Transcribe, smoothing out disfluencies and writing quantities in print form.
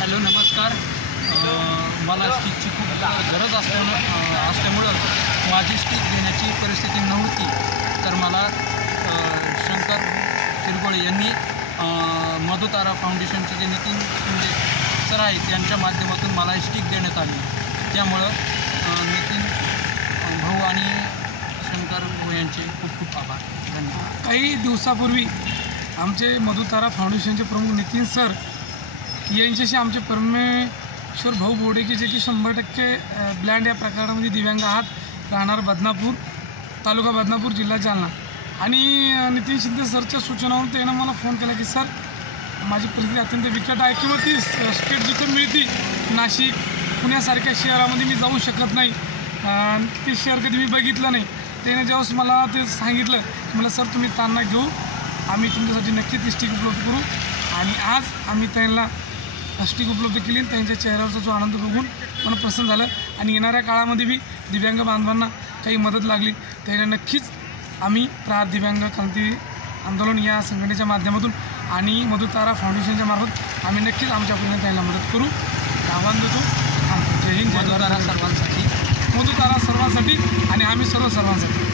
Hello नमस्कार. मला स्टिकची खूप गरज असल्यामुळं माझी स्टिक घेण्याची परिस्थिती नव्हती, तर मला शंकर शिरगोळे यांनी मधुतारा फाउंडेशनचे जे नितीन शिंदे सर आहेत यांच्या माध्यमातून मला स्टिक देण्यात आली. त्यामुळं नितीन भाऊ आणि शंकर भाऊ यांचे खूप खूप आभार. धन्यवाद. काही दिवसापूर्वी आमचे मधुतारा फाउंडेशनचे प्रमुख नितीन सर यांच्याशी आमचे परमेश्वर भाऊ बोडेके जे की 100% ब्लँड या प्रकारामध्ये दिव्यांग आहात, राहणार बदनापूर, तालुका बदनापूर, जिल्हा जालना. आणि नितीन शिंदे सरच्या सूचनावरून त्यानं मला फोन केला की सर माझी परिस्थिती अत्यंत बिकट आहे किंवा ती स्टेट जिथं मिळते नाशिक पुण्यासारख्या शहरामध्ये मी जाऊ शकत नाही, ते शहर कधी मी बघितलं नाही. त्याने ज्यावेळेस मला ते सांगितलं की मला सर तुम्ही ताना घेऊ, आम्ही तुमच्यासाठी नक्की ती स्टिक उपलब्ध करू. आणि आज आम्ही त्यांना स्टिक उपलब्ध केली. त्यांच्या चेहऱ्यावरचा जो आनंद बघून मला प्रसन्न झालं. आणि येणाऱ्या काळामध्ये बी दिव्यांग बांधवांना काही मदत लागली त्याला नक्कीच आम्ही दिव्यांग क्रांती आंदोलन या संघटनेच्या माध्यमातून आणि मधुतारा फाउंडेशनच्या मार्फत आम्ही नक्कीच आमच्यापर्यंत त्यांना मदत करू आव्हान देतो. जय हिंद. मधुतारा सर्वांसाठी आणि आम्ही सर्वांसाठी.